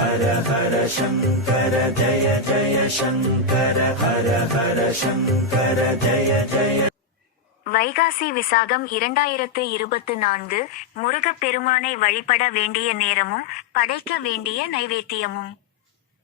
ஹர ஹர சங்கர ஜய ஜய சங்கர ஹர ஹர சங்கர ஜய ஜய வைகாசி விசாகம் இரண்டாயிரத்து இருபத்து நான்கு. முருகப் பெருமானை வழிபட வேண்டிய நேரமும் படைக்க வேண்டிய நைவேத்தியமும்.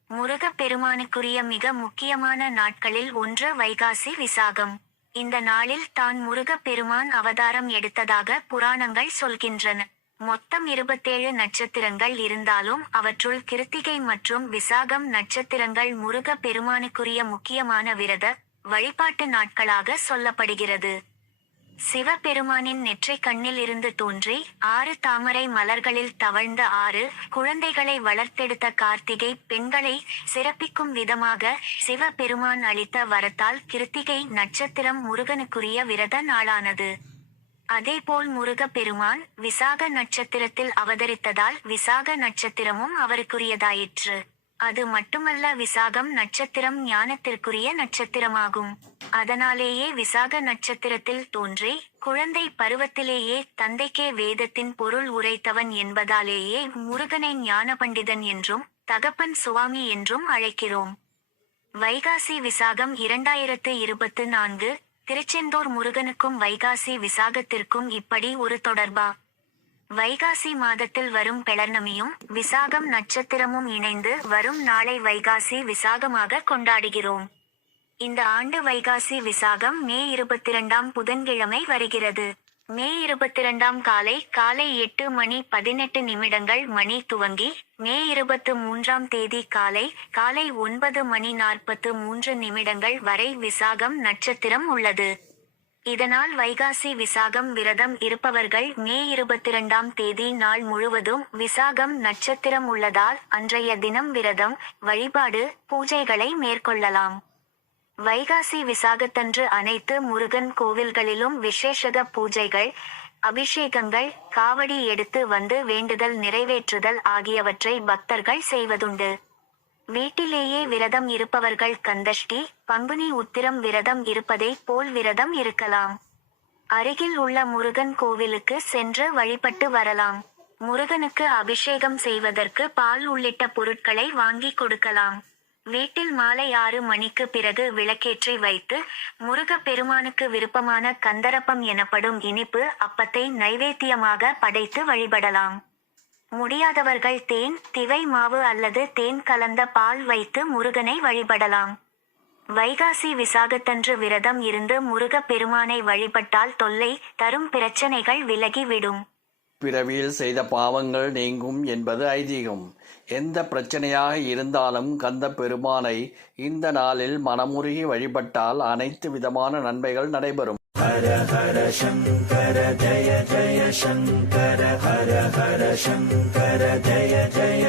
முருகப் பெருமானுக்குரிய மிக முக்கியமான நாட்களில் ஒன்று வைகாசி விசாகம். இந்த நாளில் தான் முருகப் பெருமான் அவதாரம் எடுத்ததாக புராணங்கள் சொல்கின்றன. மொத்தம் இருபத்தேழு நட்சத்திரங்கள் இருந்தாலும் அவற்றுள் கிருத்திகை மற்றும் விசாகம் நட்சத்திரங்கள் முருக பெருமானுக்குரிய முக்கியமான விரத வழிபாட்டு நாட்களாக சொல்லப்படுகிறது. சிவபெருமானின் நெற்றை கண்ணில் இருந்து தோன்றி ஆறு தாமரை மலர்களில் தவழ்ந்த ஆறு குழந்தைகளை வளர்த்தெடுத்த கார்த்திகை பெண்களை சிறப்பிக்கும் விதமாக சிவபெருமான் அளித்த வரத்தால் கிருத்திகை நட்சத்திரம் முருகனுக்குரிய விரத நாளானது. அதேபோல் முருகப் பெருமான் விசாக நட்சத்திரத்தில் அவதரித்ததால் விசாக நட்சத்திரமும் அவருக்குரியதாயிற்று. அது மட்டுமல்ல விசாகம் நட்சத்திரம் ஞானத்திற்குரிய நட்சத்திரமாகும். அதனாலேயே விசாக நட்சத்திரத்தில் தோன்றி குழந்தை பருவத்திலேயே தந்தைக்கே வேதத்தின் பொருள் உரைத்தவன் என்பதாலேயே முருகனை ஞான பண்டிதன் என்றும் தகப்பன் சுவாமி என்றும் அழைக்கிறோம். வைகாசி விசாகம் இரண்டாயிரத்து இருபத்து நான்கு திருச்செந்தூர் முருகனுக்கும் வைகாசி விசாகத்திற்கும் இப்படி ஒரு தொடர்பா? வைகாசி மாதத்தில் வரும் பெளர்ணமியும் விசாகம் நட்சத்திரமும் இணைந்து வரும் நாளை வைகாசி விசாகமாக கொண்டாடுகிறோம். இந்த ஆண்டு வைகாசி விசாகம் மே இருபத்தி இரண்டாம் புதன்கிழமை வருகிறது. மே இருபத்தி இரண்டாம் காலை காலை எட்டு மணி பதினெட்டு நிமிடங்கள் மணி துவங்கி மே இருபத்து மூன்றாம் தேதி காலை காலை ஒன்பது மணி நாற்பத்து மூன்று நிமிடங்கள் வரை விசாகம் நட்சத்திரம் உள்ளது. இதனால் வைகாசி விசாகம் விரதம் இருப்பவர்கள் மே இருபத்தி இரண்டாம் தேதி நாள் முழுவதும் விசாகம் நட்சத்திரம் உள்ளதால் அன்றைய தினம் விரதம் வழிபாடு பூஜைகளை மேற்கொள்ளலாம். வைகாசி விசாகத்தன்று அனைத்து முருகன் கோவில்களிலும் விசேஷக பூஜைகள் அபிஷேகங்கள் காவடி எடுத்து வந்து வேண்டுதல் நிறைவேற்றுதல் ஆகியவற்றை பக்தர்கள் செய்வதுண்டு. வீட்டிலேயே விரதம் இருப்பவர்கள் கந்தஷ்டி பங்குனி உத்திரம் விரதம் இருப்பதை போல் விரதம் இருக்கலாம். அருகில் உள்ள முருகன் கோவிலுக்கு சென்று வழிபட்டு வரலாம். முருகனுக்கு அபிஷேகம் செய்வதற்கு பால் உள்ளிட்ட பொருட்களை வாங்கி கொடுக்கலாம். வீட்டில் மாலை ஆறு மணிக்கு பிறகு விளக்கேற்றி வைத்து முருகப் பெருமானுக்கு விருப்பமான கந்தரப்பம் எனப்படும் இனிப்பு அப்பத்தை நைவேத்தியமாக படைத்து வழிபடலாம். முடியாதவர்கள் தேன் திவை மாவு அல்லது தேன் கலந்த பால் வைத்து முருகனை வழிபடலாம். வைகாசி விசாகத்தன்று விரதம் இருந்து முருகப் பெருமானை வழிபட்டால் தொல்லை தரும் பிரச்சனைகள் விலகிவிடும். பிறவியில் செய்த பாவங்கள் நீங்கும் என்பது ஐதீகம். எந்த பிரச்சனையாக இருந்தாலும் கந்த பெருமானை இந்த நாளில் மனமுருகி வழிபட்டால் அனைத்து விதமான நன்மைகள் நடைபெறும். ஹர ஹர சங்கர ஜய ஜய சங்கர ஹர ஹர சங்கர ஜய ஜய